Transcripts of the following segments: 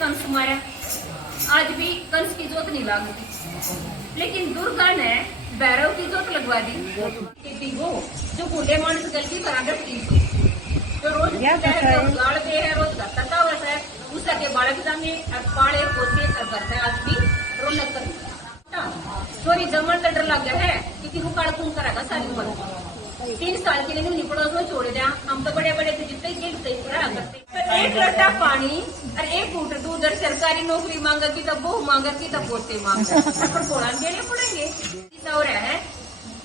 कंस मारा, आज भी कंस की जोत नहीं लागती, लेकिन दुर्गा ने भैरव की जोत लगवा दी। वो जो बूढ़े मानस गलती बराबर की तो रोज गाड़ दे है, रोज का तता हुआ है उसके बालक जामे और पाले पोते और करता है, आज भी रौनक कर चोरी जमन का डर लग गया है क्योंकि वो काल खून करेगा सारी उम्र। 3 साल के लिए नहीं पड़ा उसमें छोड़ दिया, हम तो बड़े बड़े थे जितने करते तो 1 लोटा पानी और 1 फूट दूध और सरकारी नौकरी मांगा की तब वो मांगा की तब पोते मांगा पर फोड़ा देने पड़ेंगे। हो रहा है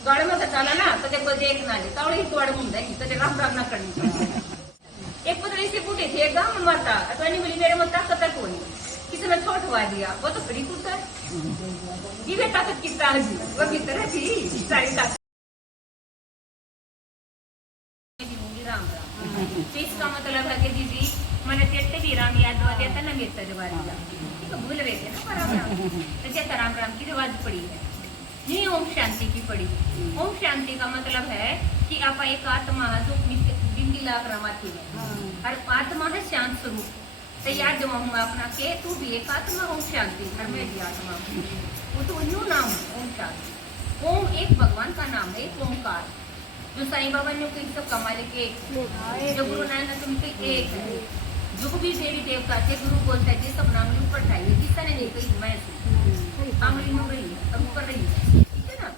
गाड़ में चला ना तो देखो देखना नहीं तो ही तोड़ घूमता है तो राम राम ना करनी। एक पत्नी से बूढ़े थे एक गाँव में माता अथवा नहीं बोली मेरे में ताकत है कोई किसी ने छोटवा दिया वो तो बड़ी कुत्ता है ताकत की ताकत वो भीतर थी सारी ताकत। तो इसका मतलब है कि दीदी मैंने तेरे भी राम याद हुआ दिया था ना मेरे रिवाज दिया भूल रहे थे ना राम राम जैसा राम राम की रिवाज पड़ी है नहीं ओम शांति की पड़ी। ओम शांति का मतलब है कि आप एक आत्मा जो बिंदी लाख रमाती है और आत्मा है शांत स्वरूप तो याद जो हूँ अपना के तू भी एक आत्मा ओम शांति और मैं भी आत्मा हूँ वो तो न्यू नाम ओम शांति। ओम एक भगवान का नाम है, एक ओमकार जो साईं बाबा ने सब कमाल के एक जो गुरु नानक उनके एक है जो भी देवी देवता थे गुरु बोलते थे सब नाम ऊपर उठाइए किसी ने नहीं कही मैं आमली में रही अब ऊपर रही है ठीक है ना।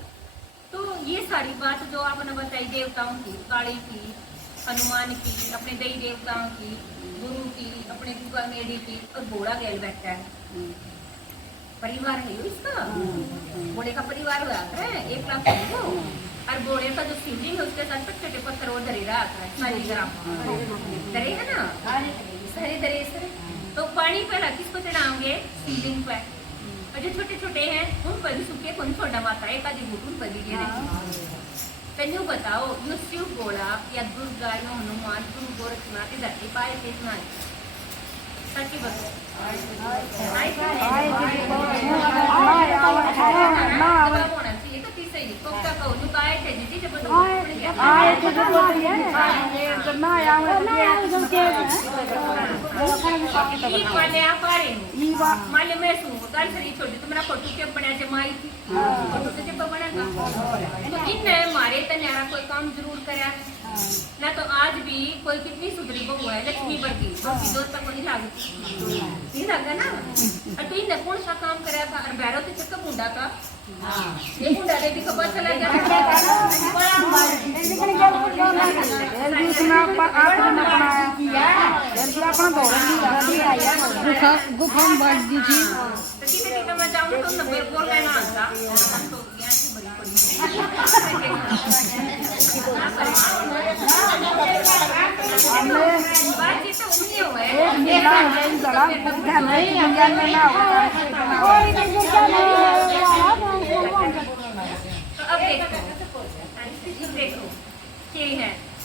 तो ये सारी बात जो आपने बताई देवताओं की काली की हनुमान की अपने देवी देवताओं की गुरु की अपने दुर्गा मेडी की और घोड़ा गैल बैठा है परिवार है यो इसका घोड़े का परिवार हुआ है 1 लाख को और घोड़े का जो शिवलिंग है उसके साथ छोटे पत्थर वो धरे रहा है सारी ग्राम धरे है ना सारे धरे सर। तो पानी पहला किसको चढ़ाओगे शिवलिंग पर और जो छोटे छोटे हैं उन पर भी सूखे कौन छोटा माता है का जी उन पर भी तन्यू बताओ यो शिव घोड़ा या दुर्गा यो हनुमान गुरु गोरखनाथ धरती पाए थे सच्ची बताओ तुम्हारा फोटो के बनाया माई थी फोटो से बनेगा तो इन मारे तन्यारा कोई काम जरूर करा ना तो आज भी कोई कितनी सुधरी बहू है लक्ष्मी वर्गी जोत तक नहीं लागती नहीं लगा ना और तो इन्हें कौन सा काम कराया था और भैरव से चक्का बूढ़ा था ये बूढ़ा दे भी कब चला गया गुफा बढ़ दी थी तो मैं जाऊँ तो नंबर बोल लेना आता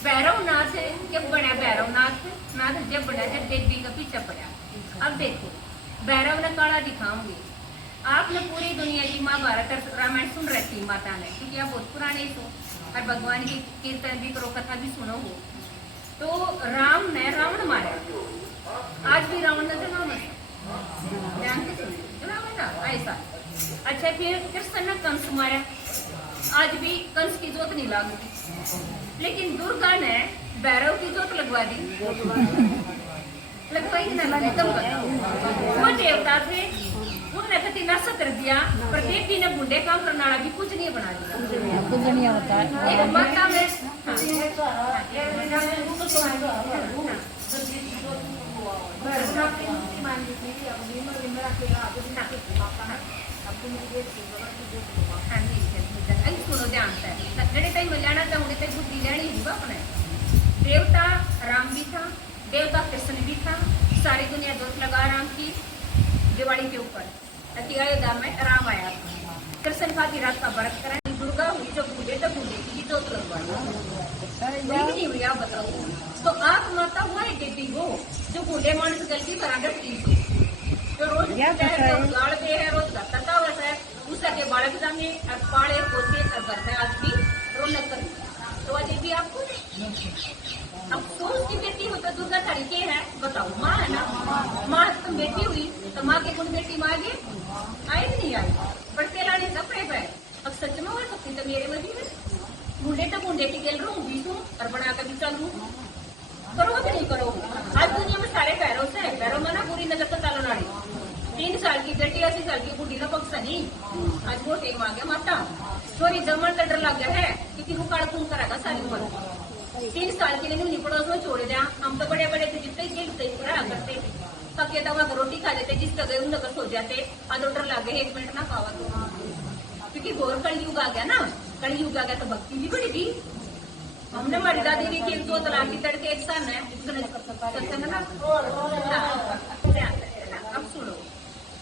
भैरवनाथ जब बना भैरवनाथ जब बना जब देवी का पीछा पड़ा। अब देखो भैरव ने काला दिखाऊंगी आपने पूरी दुनिया की महाभारत और रामायण सुन रखी माता ने क्योंकि आप बहुत पुराने हो और भगवान की कीर्तन भी करो कथा भी सुनो हो। तो राम ने रावण मारा आज भी रावण ने जनाव ध्यान से सुनो ना ऐसा। अच्छा फिर कृष्ण ने कंस मारा आज भी कंस की जोत नहीं लागती, लेकिन दुर्गा ने भैरव की जोत लगवा दी लगवाई ना वो देवता थे उन्होंने कति ना सत्र दिया पर देवी ने बूढ़े काम करने वाला भी कुछ नहीं बना दिया कुछ नहीं होता है एक माता में सुनो ध्यान से जड़े तई मल्याना चाहूंगे तई बुद्धि लेनी हुआ अपने देवता राम भी था देवता कृष्ण भी था सारी दुनिया जोत लगा राम की दिवाली के ऊपर अयोध्या में राम आया था कृष्ण का भी रात का व्रत करा दुर्गा हुई जो बूढ़े तो बूढ़े की जोत लगवाई नहीं हुई आप बताओ। तो आप माता हुआ है देती वो जो बूढ़े मानस गलती बराबर की जो रोज गाड़ दे है रोज का तता हुआ है उसके बालक जामे और पाले पोते और करता है आज भी रौनक कर तो आज भी आपको अब सोच की बेटी हो तो दुर्गा तरीके है बताओ माँ है ना माँ तो बेटी हुई टीम आगे आए नहीं आई पर तेलाने कपड़े पे अब सच में वो सकती तो मेरे मजी में मुंडे की गेल रहूं बीसू और बना कर भी चलूं करो कि नहीं करो। आज दुनिया में सारे पैरों से है, पैरों में ना पूरी नजर तो चालो नाड़ी 3 साल की बेटी 80 साल की बुढ़ी ना पक्ष नहीं। आज वो टेम आ गया माता छोरी जमन का डर लग गया है क्योंकि वो काल खून करागा सारी उम्र 3 साल के लिए नहीं पड़ोस में छोड़ दिया। हम तो बड़े बड़े थे जितने खेलते करा करते पक्के तवा रोटी खा लेते जिस जगह उन जगह सो जाते। आज डर लग गया 1 मिनट ना खावा तो क्योंकि घोर कलयुग आ गया ना। कलयुग आ गया तो भक्ति भी बढ़ेगी। हमने हमारी दादी ने खेल 2 तलाक की तड़के एक साल है ना। अब सुनो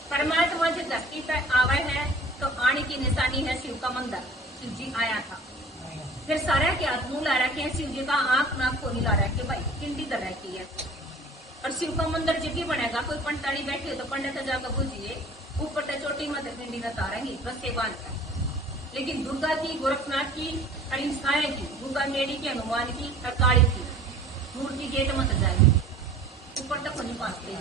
परमात्मा जो धरती पर आवे है तो आने की निशानी है शिव का मंदिर। शिव जी आया था फिर सारा के हाथ मुंह ला रखे हैं। शिव जी का आंख नाक को नहीं ला रखे भाई किंडी दर रखी है। और शिव का मंदिर जब भी बनेगा कोई पंटाली बैठी हो तो पंडित जाकर पूछिए ऊपर तो चोटी में पिंडी में तारेंगी रस्ते बांध कर। लेकिन दुर्गा की गोरखनाथ की और इन सारे की दुर्गा मेरी की हनुमान की और काली की मूर्ति गेट मत जाएगी ऊपर तक नहीं पाते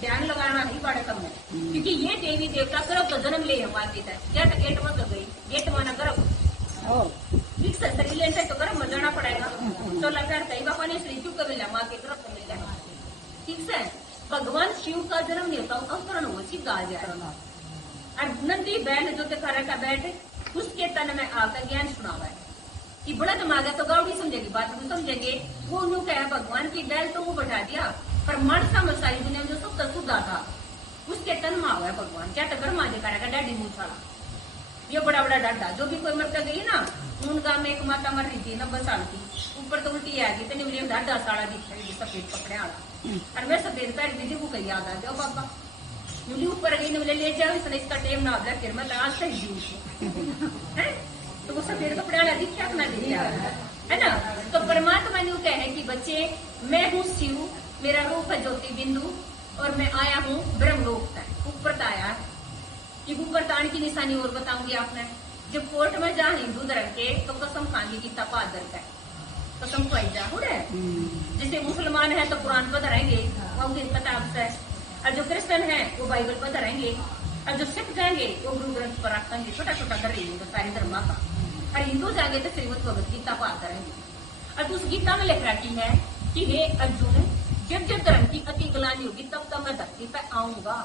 ध्यान लगाना ही पड़ा कम है क्योंकि ये देवी देवता गर्भ का जन्म ले हमारे जैसे गेट मत गई गेट माना गर्भ ठीक से शरीर तो गर्भ में जाना पड़ेगा। तो लगा कई बापा ने श्री शिव को मिला माँ के गर्भ को मिल जाए ठीक से भगवान शिव का जन्म नहीं होता अवतरण हो सीधा आ जाए। और नंदी बैल जो तेरा का बैठ उसके तन में आकर ज्ञान सुनावा है कि बड़ा दिमाग है तो गावड़ी समझेगी बात को समझेंगे। वो यूं कहे भगवान की बैल तो वो बढ़ा दिया पर मन सा सारी दुनिया में जो सब शुद्धा था उसके तन में आवा है भगवान क्या तो गर्मा दे करेगा डैडी मूछाला ये बड़ा बड़ा डाटा जो भी कोई मरता गई ना उनका में एक माता मर रही थी 90 साल की ऊपर तो उल्टी आ गई तो नहीं डाटा साड़ा दिख रही सफेद कपड़े वाला और मैं सफेद पैर दीदी को कही याद आ गया पापा यूली ऊपर गई ने ले जाओ इसने इसका टेम ना आ फिर मैं आज सही दी तो वो सफेद कपड़े वाला दिखा ना दिखा है ना। तो परमात्मा ने कहे कि बच्चे मैं हूँ शिव मेरा रूप है ज्योति बिंदु और मैं आया हूँ ब्रह्मलोक तक ऊपर आया कि ऊपर तान की निशानी और बताऊंगी आपने जब कोर्ट में जा हिंदू धर्म के तो कसम खाने की तपा दर का कसम खाई जा जैसे मुसलमान है तो कुरान पर धरेंगे किताब से और जो क्रिश्चियन है वो बाइबल पर धरेंगे और जो सिख जाएंगे वो गुरु ग्रंथ पर रखेंगे छोटा छोटा कर रही है सारे धर्म का। और हिंदू जाएंगे तो श्रीमद भगवत गीता पाठ करेंगे और उस गीता में लिख रखी है कि हे अर्जुन जब जब धर्म की अति गलानी होगी तब तब मैं धरती पर आऊंगा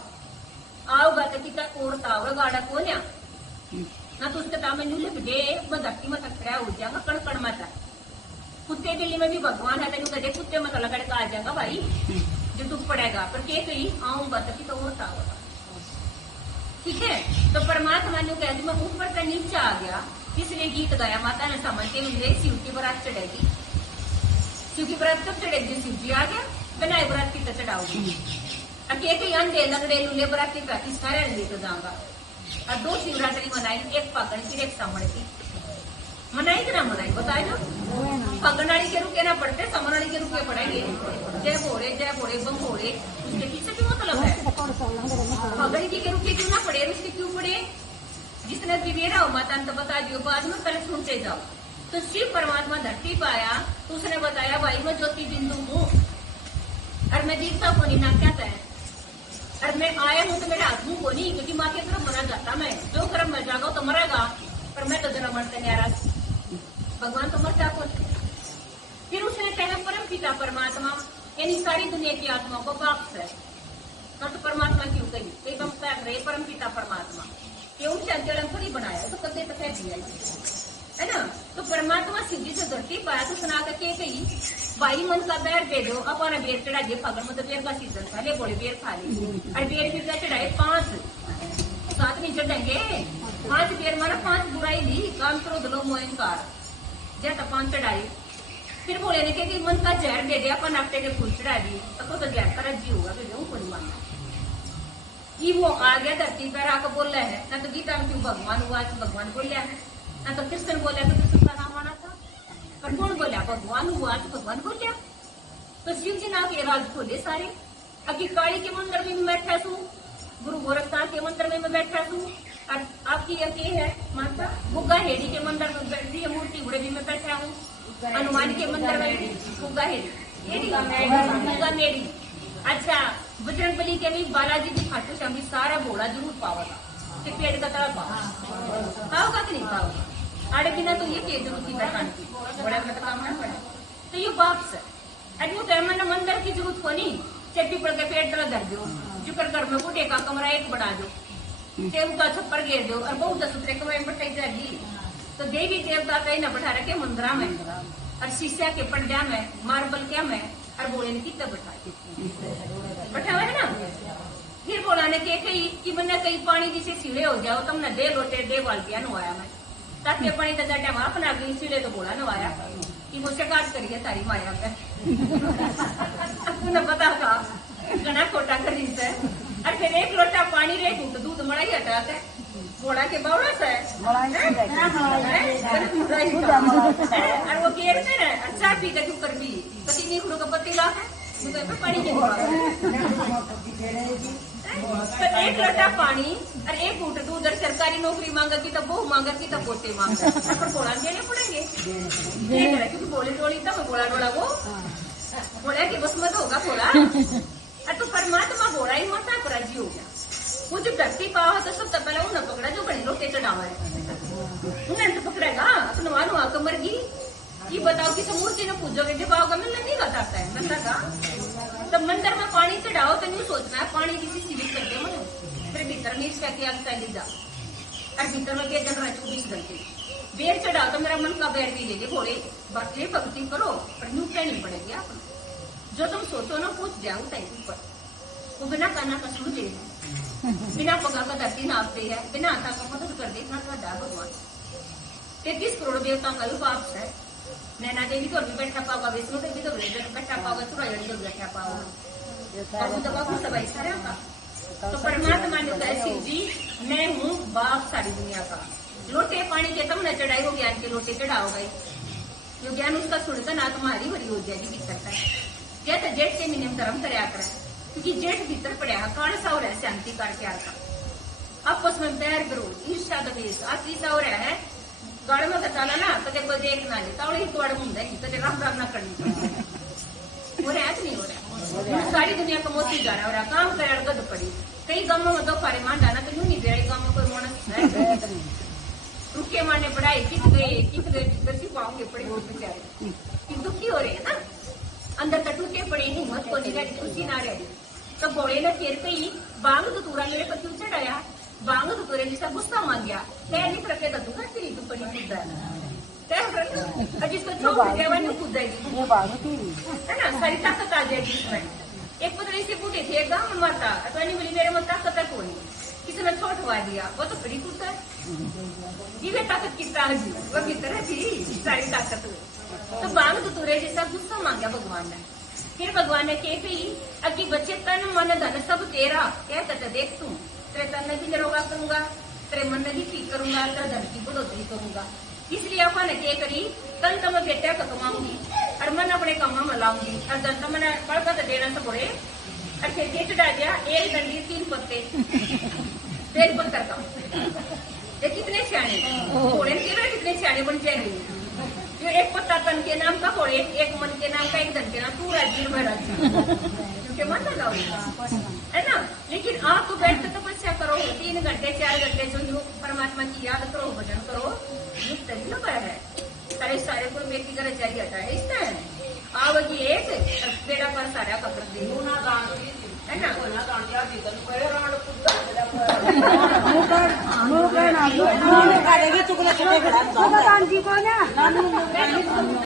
आओगा तो कितना ओढ़ता होगा गाड़ा कौन है ना तो उसके ताम में लिख दे मैं धरती में खड़ा हो जाऊंगा कण कण मत कुत्ते दिल्ली में भी भगवान है तेन कहे कुत्ते मत लकड़ का आ जाएगा भाई जो दुख पड़ेगा पर के कही आऊंगा तो कितना ओढ़ता होगा ठीक है। तो परमात्मा ने कहा मैं ऊपर से नीचे आ गया इसलिए गीत गाया माता ने समझते मिले शिव की बरात चढ़ेगी शिव की बरात कब चढ़ेगी शिव जी आ गया बनाए बरात की तो चढ़ाओगी अकेले अंधे लगड़े लूले बरात की प्राती सारे लेकर जाऊंगा। और 2 शिवरात्रि मनाई एक पकड़ की एक सामने की मनाई कि ना मनाई बताए जो पगनाड़ी के रुके ना पड़ते समनाड़ी के रुके पड़ेंगे जय भोरे बम भोरे उसके पीछे क्यों मतलब है पगड़ी के रुके क्यों ना पड़े उसके क्यों पड़े जिसने दिवेरा हो माता ने तो बता दियो बाद में पहले सुनते जाओ। तो शिव परमात्मा धरती पर आया तो उसने बताया भाई मैं ज्योति बिंदु हूँ और मैं दीपता को नहीं ना क्या है और मैं आया हूँ तो मेरे हाथ मुंह को नहीं क्योंकि माँ की तरफ मरा जाता मैं जो कर्म मर जागा तो मरेगा पर मैं तो जरा मरते नहीं आ रहा भगवान तो मरता को। फिर उसने कहा परम पिता परमात्मा यानी सारी दुनिया की आत्माओं को बाप से तो परमात्मा क्यों कही कई बम कर रहे परम पिता परमात्मा ये उनसे अंतरंग थोड़ी बनाया तो कदे तो कह दिया है ना। तो परमात्मा शिव जी से धरती पाया तो सुना करके कही भाई मन का बैर दे दो अपना बेर चढ़ा दिए फागन मतलब बेर का सीजन था ले बोले बेर खा ली और बेर फिर चढ़ाए 5 7 नहीं चढ़ेंगे 5 बेर मारा 5 बुराई ली काम करो दलो मोहनकार जैसा 5 चढ़ाई फिर बोले ने कि मन का जहर दे दिया अपन हफ्ते के फूल चढ़ा दी तो जहर का रज्जी होगा फिर को नहीं मानना कि वो आ गया धरती पर आकर बोल रहे हैं ना तो गीता में क्यों भगवान हुआ भगवान बोलिया ना तो कृष्ण बोला तो कृष्ण का नाम आना था पर कौन बोला भगवान हुआ तो भगवान बोलिया। तो शिव जी ना के राज खोले सारे अभी काली के मंदिर में मैं बैठा हूँ गुरु गोरखनाथ के मंदिर में मैं बैठा हूँ और आपकी ये है माता गुग्गा हेड़ी के मंदिर में बैठ रही है मूर्ति उड़े भी मैं बैठा हूँ हनुमान के मंदिर में गुग्गा हेड़ी गुग्गा मेरी अच्छा बजरंग बली के भी बालाजी भी खाटू श्याम भी सारा घोड़ा जरूर पावेगा कि पेट का तला पाओगा कि नहीं पाओगा। आड़े बिना तो ये के जरूरत की बैठान की घोड़ा का तो काम ना पड़े। तो ये बाप से अरे तो मैंने मंदिर की जरूरत होनी चट्टी पड़ के पेट तला धर दो जुकर घर में बूढ़े का कमरा एक बना दो टेबल का छप्पर घेर दो और बहुत सुथरे कमरे में बैठाई जाएगी। तो देवी देवता कहीं न बैठा रखे मंदिरा में और शीशा के पर्दा में मार्बल क्या में और बोले ने कितना बैठा हुआ है ना। फिर बोलाने के कही कि मैंने कहीं पानी जिसे सीढ़े हो जाओ तुमने दे लोटे दे बाल्टिया नवाया मैं ताकि पानी तो जाटा वहां अपना गई सीढ़े तो बोला नवाया कि मुझसे काट करिए तारी माया पे तुमने पता था घना खोटा करी से और फिर एक लोटा पानी रे दूध मड़ाई हटाते घोड़ा के बावड़ा से और वो घेरते ना अच्छा पी के ऊपर भी पति नीकड़ों का पति ला है पानी के तो एक लोटा पानी और एक घूट दूध और सरकारी नौकरी मांगा की तो बहु मांगा की तो पोते मांगा पर घोड़ा देने पड़ेंगे क्योंकि बोली टोली तब घोड़ा डोला वो घोड़ा की बस मत होगा घोड़ा और तो परमात्मा घोड़ा ही माता पर राजी हो गया। वो जो धरती पावा तो सबसे पहले उन्हें पकड़ा जो बड़ी लोटे चढ़ावा है उन्हें तो पकड़ेगा अपने वालों आकर मर गई। ये बताओ कि मूर्ति ने पूजोगे जब आओगे मिलने नहीं बताता है मंदिर का। तब मंदिर में पानी चढ़ाओ तो नहीं सोचना है पानी किसी सीमित करते मन फिर भीतर में इसका आग चली जा और भीतर में बेर चढ़ रहा 24 घंटे बेर चढ़ाओ तो मेरा मन का बेर भी ले ले घोड़े बाकी भक्ति करो पर न्यू क्या नहीं पड़ेगी आप जो तुम सोचो ना पूछ जाओ तय ऊपर वो बिना काना का सुन दे बिना पगा का धरती नापते है बिना आता का मदद कर दे इतना भगवान 33 करोड़ देवताओं का रूप है। नैना देवी तो भी बैठा पाओगा विष्णु देवी तो बैठा पाओगा चुराई तो बैठा पाओगा सारे का। तो परमात्मा ने कहा शिव जी मैं हूँ बाप सारी दुनिया का लोटे पानी के तब न चढ़ाई हो ज्ञान के लोटे चढ़ाओगे जो ज्ञान उसका सुनकर आत्मा हरी भरी हो जाएगी भीतर का क्या तो जेठ के महीने में धर्म करया कर क्योंकि जेठ भीतर पड़ा कौन सा हो रहा है शांति करके आता आपस में बैर विरोध ईर्षा दवेश आती सा हो रहा है गाड़ में कचाला ना कदे कोई देख ना ले तावड़ी ही तोड़ मुंडा की कदे राम राम ना करनी हो रहा है कि नहीं हो रहा सारी दुनिया का मोती जा रहा हो रहा काम करे गद पड़ी कई गांवों में तो फारे मान डाना तो यूं नहीं दे गांव में कोई मोना रुके मारने पढ़ाई कित गए दर्शी पाओगे पड़े वो बेचारे दुखी हो रहे है ना अंदर तो टूटे पड़े हिम्मत को नहीं रही खुशी ना रही। तो घोड़े ने फिर कही बांग तो तूरा मेरे पर क्यों चढ़ाया बांग तो तुरे जिसका गुस्सा मांग गया तय नहीं रखे तो तू तेरी तू पड़ी कूदा जिसको छोड़ गया वही कूदेगी है ना सारी ताकत आ जाएगी इसमें। एक पुत्र से बूढ़े थे एक गाँव में माता तो नहीं बोली मेरे में ताकत है कोई किसी ने छोटवा दिया वो तो बड़ी कूदा जीवे ताकत की ताजी वो भीतर थी सारी ताकत तो बांग तो तुरे जैसा गुस्सा मांगा भगवान ने। फिर भगवान ने कह कही अति बच्चे तन मन धन सब तेरा क्या कहते देख तू तेरे तन में भी निरोगा करूंगा तेरे मन में भी ठीक करूंगा तेरे धन की बढ़ोतरी करूंगा इसलिए आपा ने क्या करी तन तो मैं बेटा का कमाऊंगी और मन अपने कामों में लाऊंगी और धन तो मैंने पढ़कर तो देना तो बोले और फिर ये चढ़ा दिया एक डंडी 3 पत्ते तेल पत्थर का ये कितने सियाने घोड़े कितने सियाने बन जाएंगे जो एक पत्ता तन के नाम का घोड़े एक मन के नाम का एक धन के नाम तू राज्य में राज्य क्योंकि मन लगाओ है ना। लेकिन आप तो बैठ कर तपस्या करो 3 घंटे 4 घंटे जो परमात्मा की याद करो भजन करो युक्त लगा है सारे सारे को व्यक्ति कर चाहिए था इसमें आवगी एक बेड़ा पर सारा पकड़ दे है ना मुंह का ना